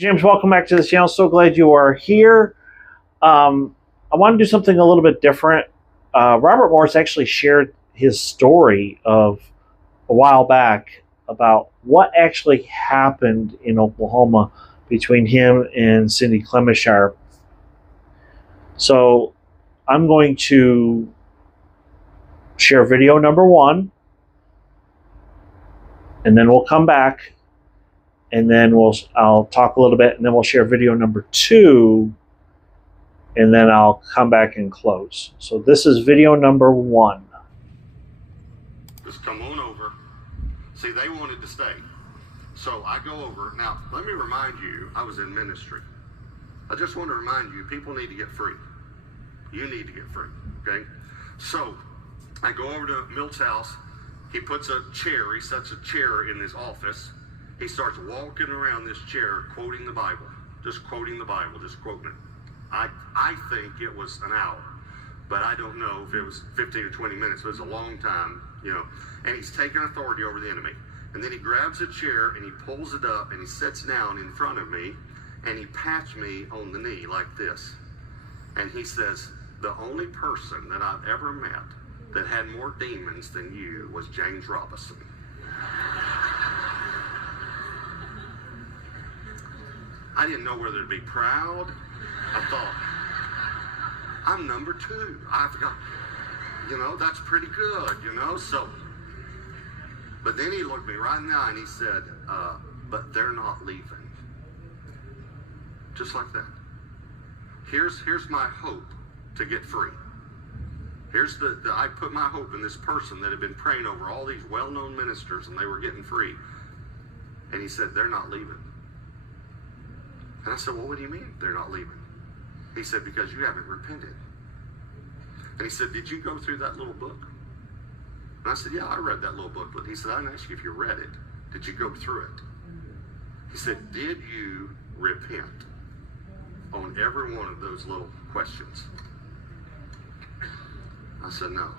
James, welcome back to the channel. So glad you are here. I want to do something a little bit different. Robert Morris actually shared his story of a while back about what actually happened in Oklahoma between him and Cindy Clemmishire. So I'm going to share video number 1, and then we'll come back, and then I'll talk a little bit, and then we'll share video number 2, and then I'll come back and close. So this is video number 1. Just come on over. See, they wanted to stay. So I go over. Now, let me remind you, I was in ministry. I just want to remind you, people need to get free. You need to get free, okay? So I go over to Milt's house. He sets a chair in his office. He starts walking around this chair, quoting the Bible, just quoting it. I think it was an hour, but I don't know if it was 15 or 20 minutes. It was a long time, and he's taking authority over the enemy. And then he grabs a chair and he pulls it up and he sits down in front of me and he pats me on the knee like this. And he says, the only person that I've ever met that had more demons than you was James Robison. I didn't know whether to be proud. I thought, I'm number 2. I've got, that's pretty good, so. But then he looked me right in the eye and he said, but they're not leaving. Just like that. Here's my hope to get free. Here's I put my hope in this person that had been praying over all these well-known ministers and they were getting free. And he said, they're not leaving. And I said, well, what do you mean they're not leaving? He said, because you haven't repented. And he said, did you go through that little book? And I said, yeah, I read that little booklet. He said, I didn't ask you if you read it. Did you go through it? He said, did you repent on every one of those little questions? I said, no.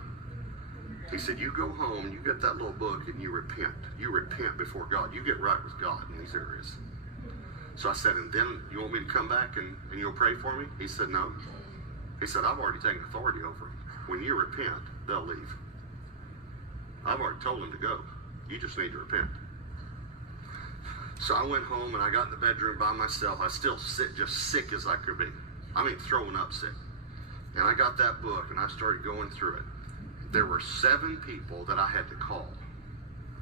He said, you go home, you get that little book, and you repent. You repent before God. You get right with God in these areas. So I said, and then you want me to come back and you'll pray for me? He said, no. He said, I've already taken authority over them. When you repent, they'll leave. I've already told them to go. You just need to repent. So I went home and I got in the bedroom by myself. I still just sick as I could be. I mean, throwing up sick. And I got that book and I started going through it. There were 7 people that I had to call.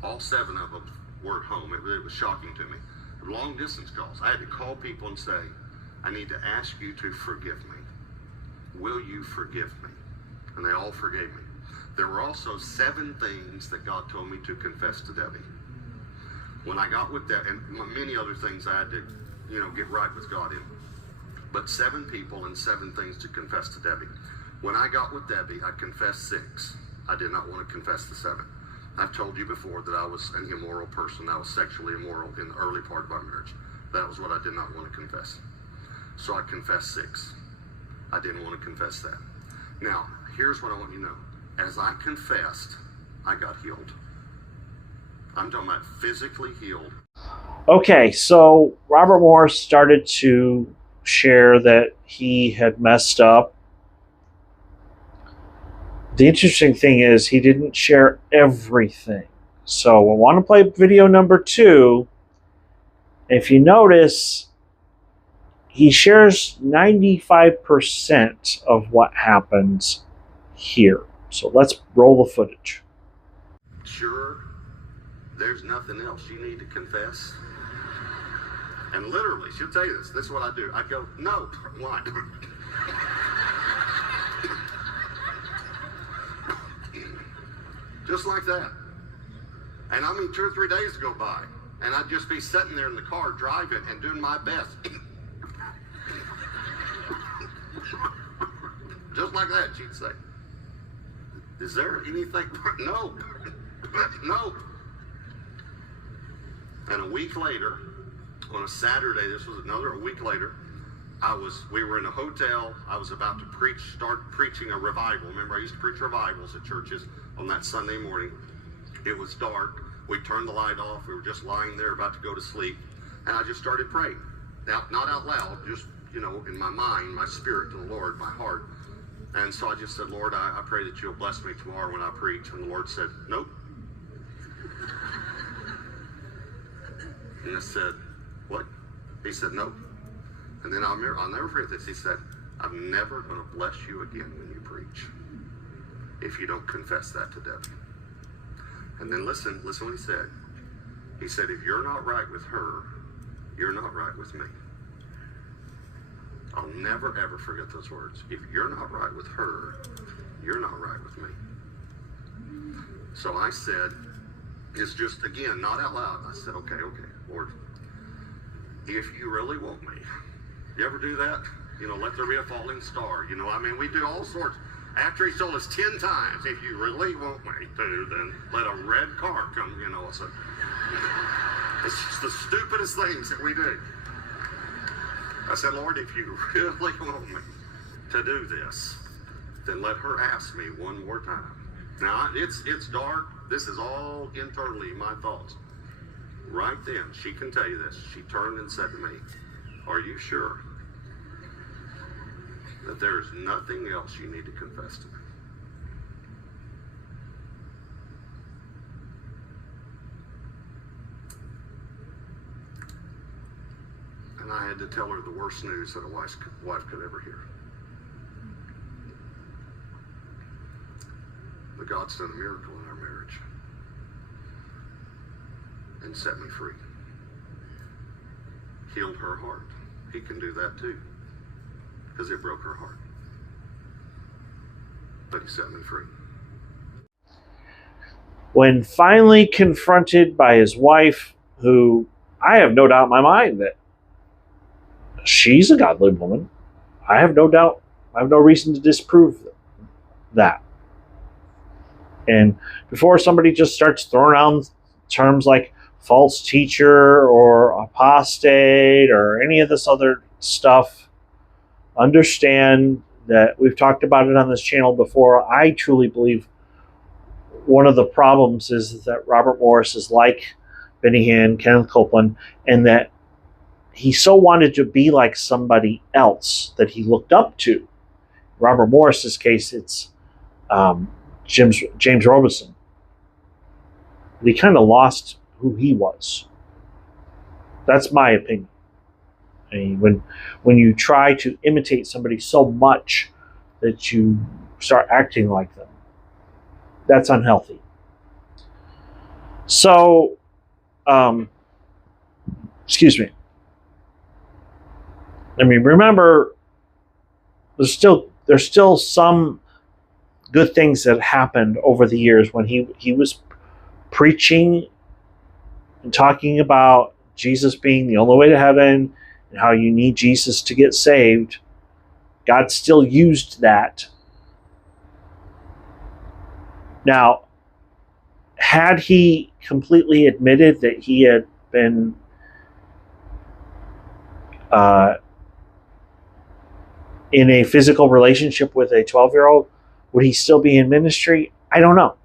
All 7 of them weren't home. It was shocking to me. Long distance calls. I had to call people and say, I need to ask you to forgive me. Will you forgive me? And they all forgave me. There were also 7 things that God told me to confess to Debbie. When I got with that, and many other things I had to, get right with God in. But 7 people and 7 things to confess to Debbie. When I got with Debbie, I confessed 6. I did not want to confess the 7. I've told you before that I was an immoral person. I was sexually immoral in the early part of our marriage. That was what I did not want to confess. So I confessed 6. I didn't want to confess that. Now, here's what I want you to know. As I confessed, I got healed. I'm talking about physically healed. Okay, so Robert Morris started to share that he had messed up. The interesting thing is he didn't share everything. So I want to play video number 2. If you notice, he shares 95% of what happens here. So let's roll the footage. Sure, there's nothing else you need to confess. And literally, she'll tell you this. This is what I do. I go, no, why? Just like that. And I mean, 2 or 3 days go by, and I'd just be sitting there in the car driving and doing my best. Just like that, she'd say, is there anything? No. No. And a week later, on a Saturday, this was a week later, we were in a hotel. I was about to start preaching a revival. Remember, I used to preach revivals at churches on that Sunday morning. It was dark. We turned the light off. We were just lying there about to go to sleep. And I just started praying. not out loud, just, in my mind, my spirit to the Lord, my heart. And so I just said, Lord, I pray that you'll bless me tomorrow when I preach. And the Lord said, nope. And I said, what? He said, nope. And then I'll never forget this. He said, I'm never going to bless you again when you preach if you don't confess that to Debbie. And then listen what he said. He said, if you're not right with her, you're not right with me. I'll never, ever forget those words. If you're not right with her, you're not right with me. So I said, it's just, again, not out loud. I said, okay, Lord, if you really want me, you ever do that? Let there be a falling star. We do all sorts. After he told us 10 times, if you really want me to, then let a red car come, So it's just the stupidest things that we do. I said, Lord, if you really want me to do this, then let her ask me one more time. Now, it's dark. This is all internally my thoughts. Right then, she can tell you this. She turned and said to me, are you sure that there is nothing else you need to confess to me? And I had to tell her the worst news that a wife could ever hear. But God sent a miracle in our marriage and set me free. Healed her heart. He can do that too, because it broke her heart. But he set me free. When finally confronted by his wife, who I have no doubt in my mind that she's a godly woman. I have no doubt. I have no reason to disprove that. And before somebody just starts throwing around terms like false teacher or apostate or any of this other stuff, understand that we've talked about it on this channel before. I truly believe one of the problems is that Robert Morris is like Benny Hinn, Kenneth Copeland, and that he so wanted to be like somebody else that he looked up to. Robert Morris's case, it's James Robison. But he kind of lost who he was. That's my opinion. I mean, when you try to imitate somebody so much that you start acting like them, that's unhealthy. So, excuse me. I mean, remember, there's still some good things that happened over the years when he was preaching and talking about Jesus being the only way to heaven and how you need Jesus to get saved. God still used that. Now, had he completely admitted that he had been in a physical relationship with a 12-year-old, would he still be in ministry? I don't know.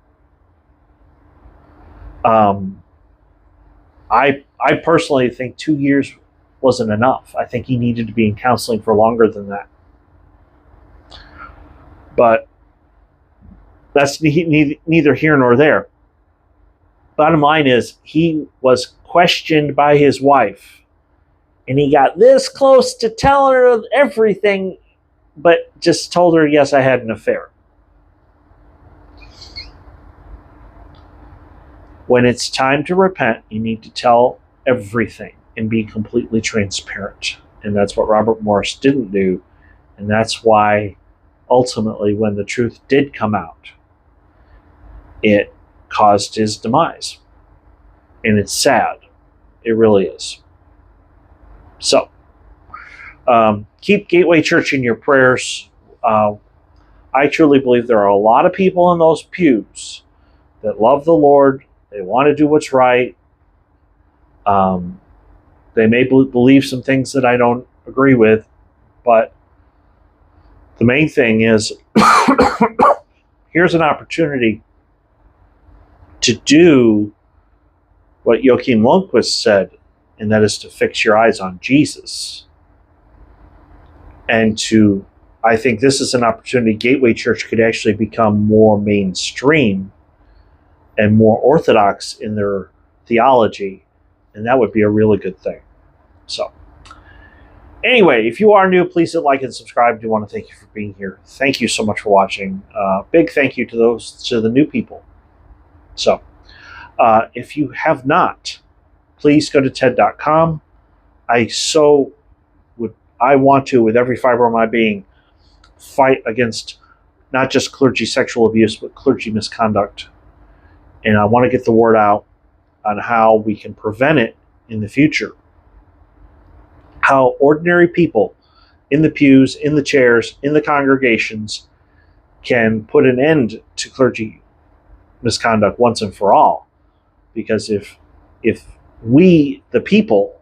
I personally think 2 years wasn't enough. I think he needed to be in counseling for longer than that. But that's neither here nor there. Bottom line is, he was questioned by his wife, and he got this close to telling her everything, but just told her, yes, I had an affair. When it's time to repent, you need to tell everything and be completely transparent. And that's what Robert Morris didn't do. And that's why, ultimately, when the truth did come out, it caused his demise. And it's sad. It really is. So, keep Gateway Church in your prayers. I truly believe there are a lot of people in those pews that love the Lord. They want to do what's right. They may believe some things that I don't agree with, but the main thing is, here's an opportunity to do what Joachim Lundquist said and that is to fix your eyes on Jesus. And I think this is an opportunity Gateway Church could actually become more mainstream and more orthodox in their theology, and that would be a really good thing. So, anyway, if you are new, please hit like and subscribe. I do want to thank you for being here. Thank you so much for watching. Big thank you to the new people. So, if you have not, please go to TED.com. I want to, with every fiber of my being, fight against not just clergy sexual abuse, but clergy misconduct. And I want to get the word out on how we can prevent it in the future. How ordinary people in the pews, in the chairs, in the congregations can put an end to clergy misconduct once and for all. Because if we, the people,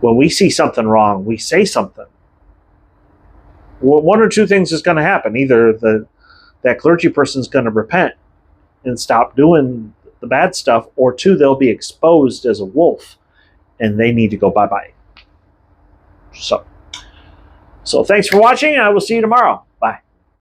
when we see something wrong, we say something. Well, one or two things is going to happen. Either that clergy person is going to repent and stop doing the bad stuff, or two, they'll be exposed as a wolf, and they need to go bye-bye. So thanks for watching, and I will see you tomorrow.